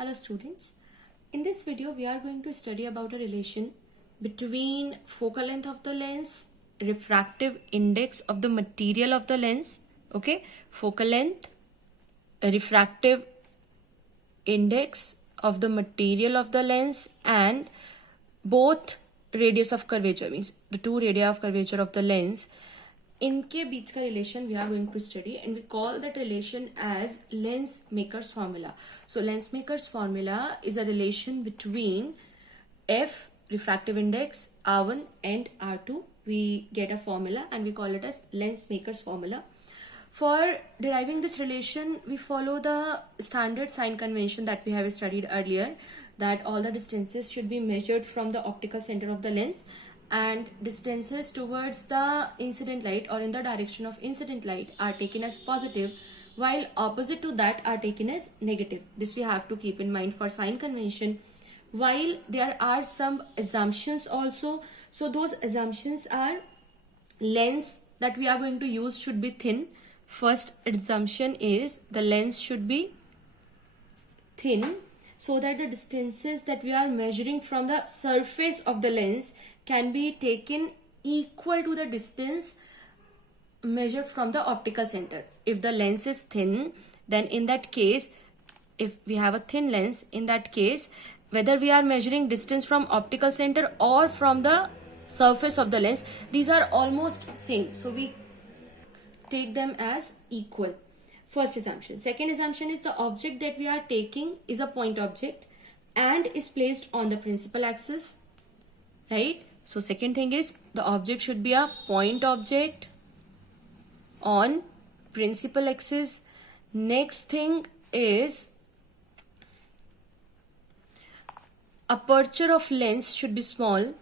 Hello students. In this video we are going to study about a relation between focal length of the lens, refractive index of the material of the lens, okay, focal length, refractive index of the material of the lens and both radius of curvature means the two radii of curvature of the lens. इनके बीच का relation we are going to study and we call that relation as Lensmaker's formula. So Lensmaker's formula is a relation between f refractive index R1 and R2. We get a formula and we call it as Lensmaker's formula. For deriving this relation, we follow the standard sign convention that we have studied earlier, that all the distances should be measured from the optical center of the lens and distances towards the incident light or in the direction of incident light are taken as positive, while opposite to that are taken as negative. This we have to keep in mind for sign convention. While there are some assumptions also, so those assumptions are lens that we are going to use should be thin. First assumption is the lens should be thin so that the distances that we are measuring from the surface of the lens can be taken equal to the distance measured from the optical center. If the lens is thin, then in that case, if we have a thin lens, in that case, whether we are measuring distance from optical center or from the surface of the lens, these are almost same. So we take them as equal. First assumption. Second assumption is the object that we are taking is a point object and is placed on the principal axis, right? So second thing is the object should be a point object on principal axis. Next thing is aperture of lens should be small.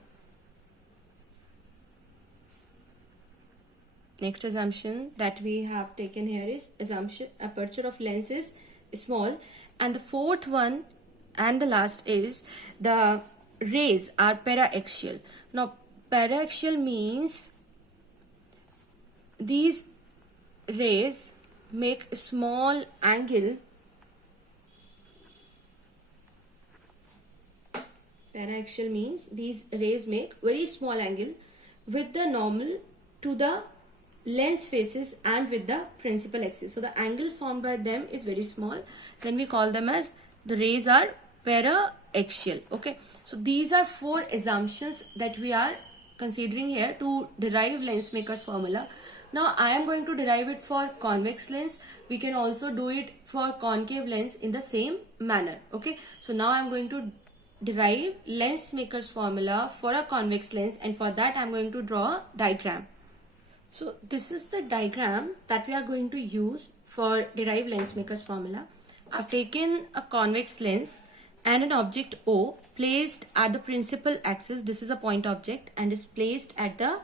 Next assumption that we have taken here is assumption aperture of lens is small. And the fourth one and the last is the rays are paraaxial. Now paraaxial means these rays make a small angle. Paraaxial means these rays make very small angle with the normal to the lens faces and with the principal axis. So the angle formed by them is very small. Then we call them as the rays are paraaxial. Okay. So these are four assumptions that we are considering here to derive Lensmaker's formula. Now I am going to derive it for convex lens. We can also do it for concave lens in the same manner. Okay. So now I am going to derive Lensmaker's formula for a convex lens, and for that I am going to draw a diagram. So this is the diagram that we are going to use for derive Lensmaker's formula. I've taken a convex lens and an object O placed at the principal axis. This is a point object and is placed at the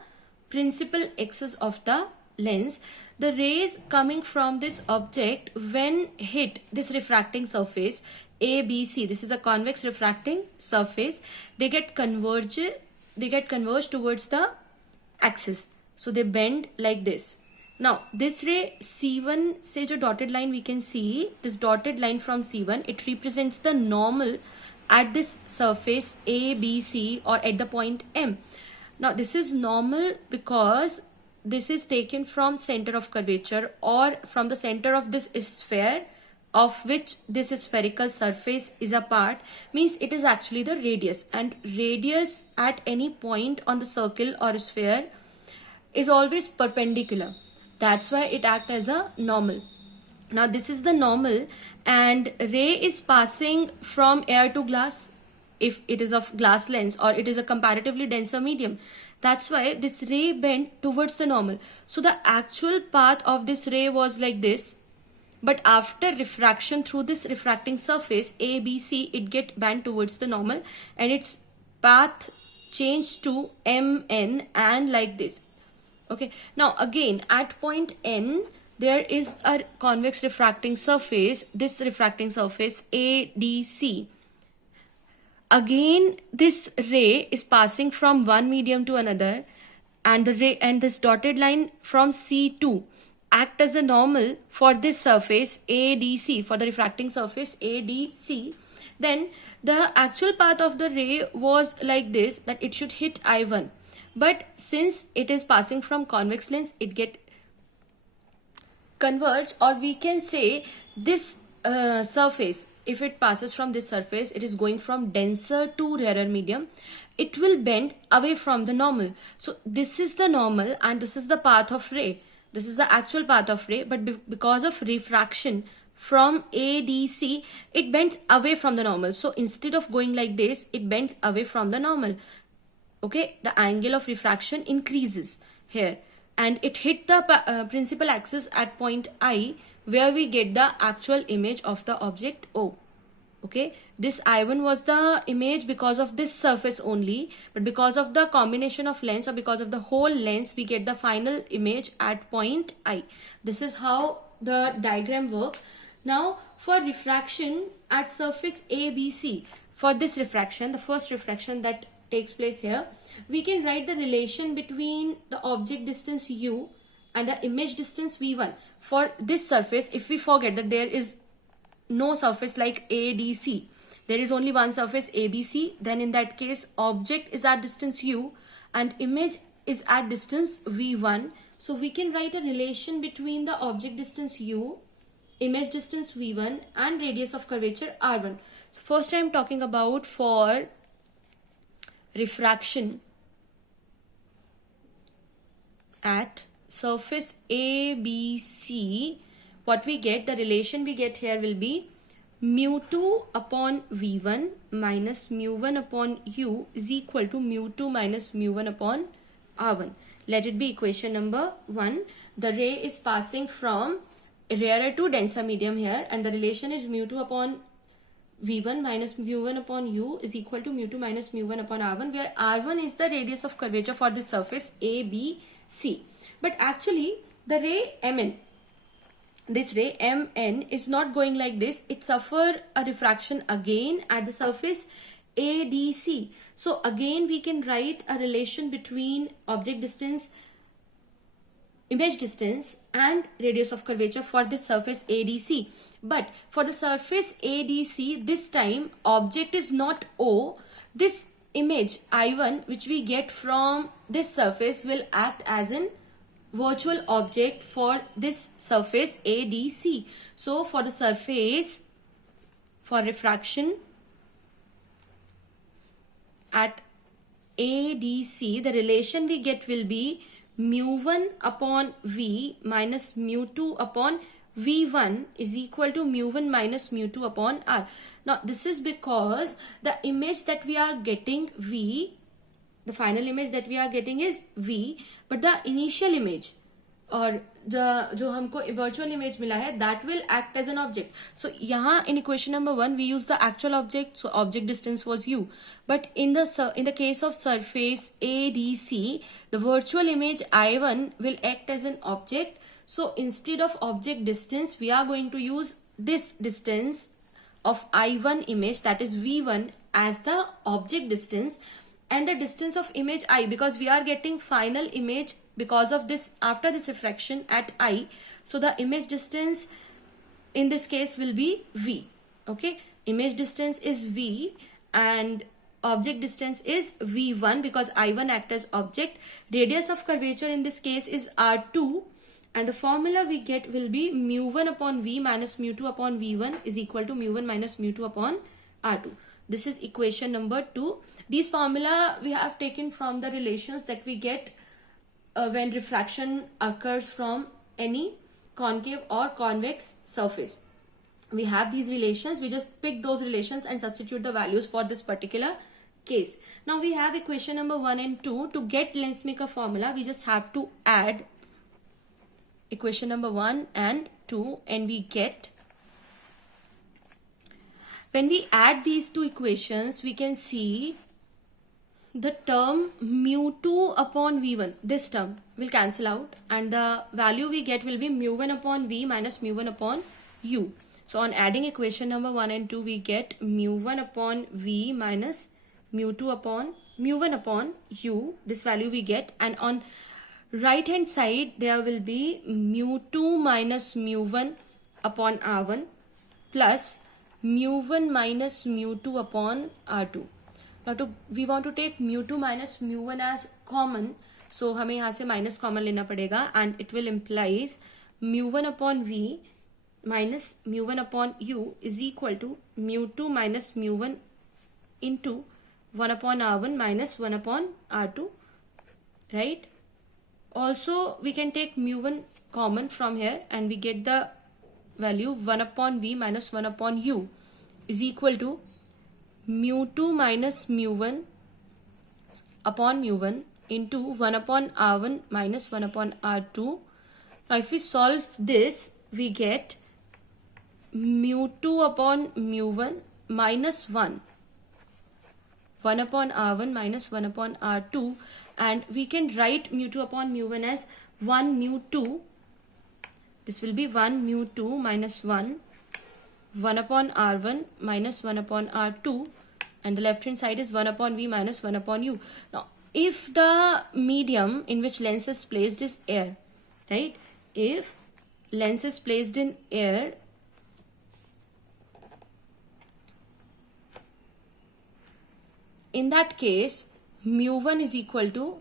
principal axis of the lens. The rays coming from this object when hit this refracting surface ABC, this is a convex refracting surface, they get converged towards the axis. So they bend like this. Now this ray C1 से जो dotted line we can see, this dotted line from C1, it represents the normal at this surface ABC or at the point M. Now this is normal because this is taken from center of curvature or from the center of this sphere of which this spherical surface is a part, means it is actually the radius, and radius at any point on the circle or sphere is always perpendicular. That's why it acts as a normal. Now this is the normal and ray is passing from air to glass if it is of glass lens or it is a comparatively denser medium. That's why this ray bent towards the normal. So the actual path of this ray was like this, but after refraction through this refracting surface ABC, it get bent towards the normal and its path changed to MN and like this. Okay, now again at point N there is a convex refracting surface, this refracting surface ADC. Again this ray is passing from one medium to another and the ray and this dotted line from C2 act as a normal for this surface ADC, for the refracting surface ADC, then the actual path of the ray was like this, that it should hit I1. But since it is passing from convex lens, it get converge, or we can say this surface, if it passes from this surface, it is going from denser to rarer medium, it will bend away from the normal. So this is the normal and this is the path of ray. This is the actual path of ray, but because of refraction from ADC, it bends away from the normal. So instead of going like this, it bends away from the normal. Okay, the angle of refraction increases here, and it hit the principal axis at point I, where we get the actual image of the object O. Okay, this I1 was the image because of this surface only, but because of the combination of lens, or because of the whole lens, we get the final image at point I. This is how the diagram works. Now for refraction at surface ABC, for this refraction, the first refraction that takes place here, we can write the relation between the object distance U and the image distance V1. For this surface, if we forget that there is no surface like ADC, there is only one surface ABC, then in that case object is at distance U and image is at distance V1. So we can write a relation between the object distance U, image distance V1 and radius of curvature R1. So first I am talking about for refraction at surface ABC. What we get, the relation we get here will be mu2 upon V1 minus mu1 upon U is equal to mu2 minus mu1 upon R1. Let it be equation number 1. The ray is passing from rarer to denser medium here, and the relation is mu2 upon V1 minus mu1 upon U is equal to mu2 minus mu1 upon R1, where R1 is the radius of curvature for this surface ABC. But actually the ray MN, this ray MN is not going like this. It suffered a refraction again at the surface ADC. So again we can write a relation between object distance, image distance and radius of curvature for this surface ADC. But for the surface ADC, this time object is not O. This image I1 which we get from this surface will act as an virtual object for this surface ADC. So for the surface, for refraction at ADC, the relation we get will be mu1 upon V minus mu2 upon V1 is equal to mu1 minus mu2 upon R. Now this is because the image that we are getting V, the final image that we are getting is V, but the initial image or the जो हमको virtual image मिला है, that will act as an object. So यहाँ in equation number 1 we use the actual object, so object distance was U. But in the case of surface ADC, the virtual image I1 will act as an object. So instead of object distance, we are going to use this distance of I1 image, that is V1, as the object distance, and the distance of image I, because we are getting final image because of this after this refraction at I. So the image distance in this case will be V. Okay, image distance is V and object distance is V1 because I1 act as object. Radius of curvature in this case is R2, and the formula we get will be mu1 upon V minus mu2 upon V1 is equal to mu1 minus mu2 upon R2. This is equation number 2. These formula we have taken from the relations that we get when refraction occurs from any concave or convex surface. We have these relations, we just pick those relations and substitute the values for this particular case. Now we have equation number 1 and 2. To get Lensmaker formula, we just have to add equation number 1 and 2 and we get, when we add these two equations, we can see the term mu2 upon V1, this term will cancel out and the value we get will be mu1 upon V minus mu1 upon U. So on adding equation number 1 and 2, we get mu1 upon V minus mu2 upon mu1 upon U, this value we get, and on right hand side there will be mu2 minus mu1 upon r1 plus mu1 minus mu2 upon r2. Now we want to take mu2 minus mu1 as common, so हमें यहाँ से minus common लेना पड़ेगा and it will implies mu1 upon v minus mu1 upon u is equal to mu2 minus mu1 into 1 upon r1 minus 1 upon r2, right? Also we can take mu1 common from here and we get the value 1 upon v minus 1 upon u is equal to mu2 minus mu1 upon mu1 into 1 upon r1 minus 1 upon r2. Now if we solve this, we get mu2 upon mu1 minus 1 upon r1 minus 1 upon r2, and we can write mu2 upon mu1 as 1 mu2. This will be 1 mu2 minus 1 upon r1 minus 1 upon r2, and the left hand side is 1 upon v minus 1 upon u. Now if the medium in which lens is placed is air, right? If lens is placed in air, in that case mu1 is equal to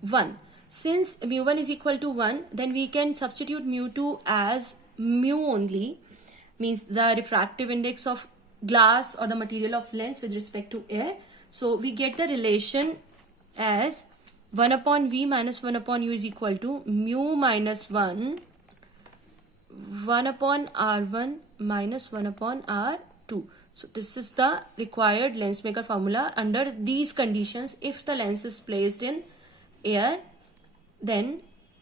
1. Since mu1 is equal to 1, then we can substitute mu2 as mu only, means the refractive index of glass or the material of lens with respect to air. So we get the relation as 1 upon v minus 1 upon u is equal to mu minus 1 upon r1 minus 1 upon r2. So this is the required lens maker formula. Under these conditions, if the lens is placed in air, then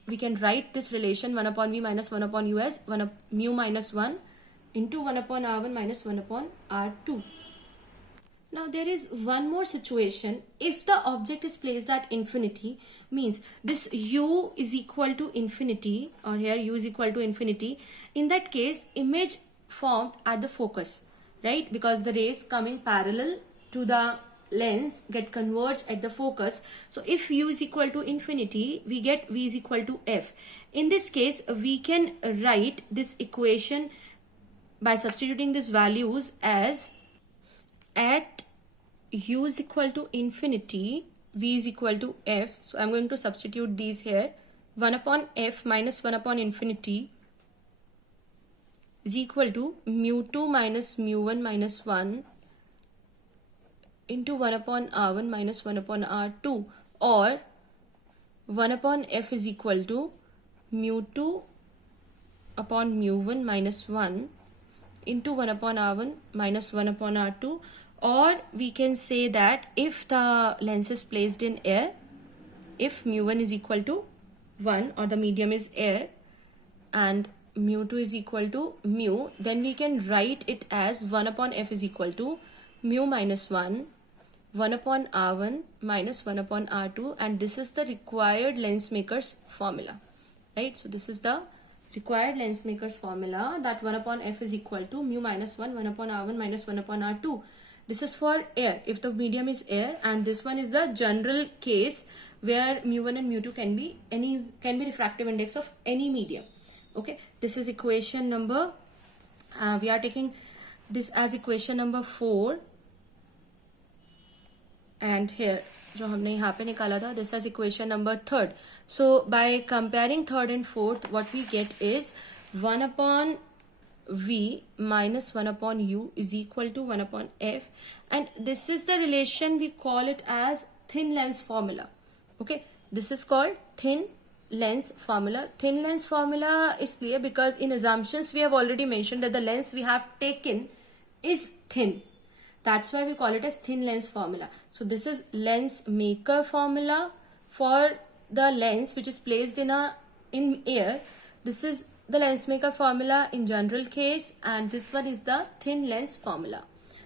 we can write this relation 1 upon v minus 1 upon u as mu minus 1 into 1 upon r1 minus 1 upon r2. Now there is one more situation. If the object is placed at infinity, means this u is equal to infinity, or here u is equal to infinity, in that case image formed at the focus, right? Because the rays coming parallel to the lens get converged at the focus. So if u is equal to infinity, we get v is equal to f. In this case, we can write this equation by substituting these values as at u is equal to infinity, v is equal to f. So I'm going to substitute these here. 1 upon f minus 1 upon infinity is equal to mu2 minus mu1 minus 1 into 1 upon r1 minus 1 upon r2, or 1 upon f is equal to mu2 upon mu1 minus 1 into 1 upon r1 minus 1 upon r2. Or we can say that if the lens is placed in air, if mu1 is equal to 1 or the medium is air and mu2 is equal to mu, then we can write it as 1 upon f is equal to mu minus 1 upon r1 minus 1 upon r2, and this is the required lens maker's formula, right? So this is the required lens maker's formula, that 1 upon f is equal to mu minus 1 upon r1 minus 1 upon r2. This is for air, if the medium is air, and this one is the general case where mu1 and mu2 can be refractive index of any medium. Okay, this is equation number, we are taking this as equation number 4, and here जो हमने यहाँ पे निकाला था, this is equation number 3rd. So by comparing 3rd and 4th, what we get is 1 upon v minus 1 upon u is equal to 1 upon f, and this is the relation, we call it as thin lens formula. Okay, this is called thin lens formula. Thin lens formula इसलिए because in assumptions we have already mentioned that the lens we have taken is thin. That's why we call it as thin lens formula. So this is lens maker formula for the lens which is placed in air. This is the lens maker formula in general case, and this one is the thin lens formula.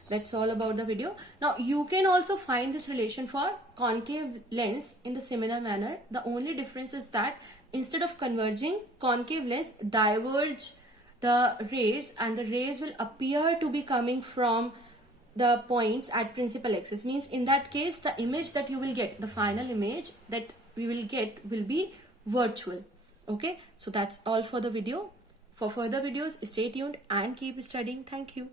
That's all about the video. Now you can also find this relation for concave lens in the similar manner. The only difference is that instead of converging, concave lens diverge the rays, and the rays will appear to be coming from the points at principal axis. Means in that case, the image that you will get, the final image that we will get will be virtual. Okay, so that's all for the video. For further videos, stay tuned and keep studying. Thank you.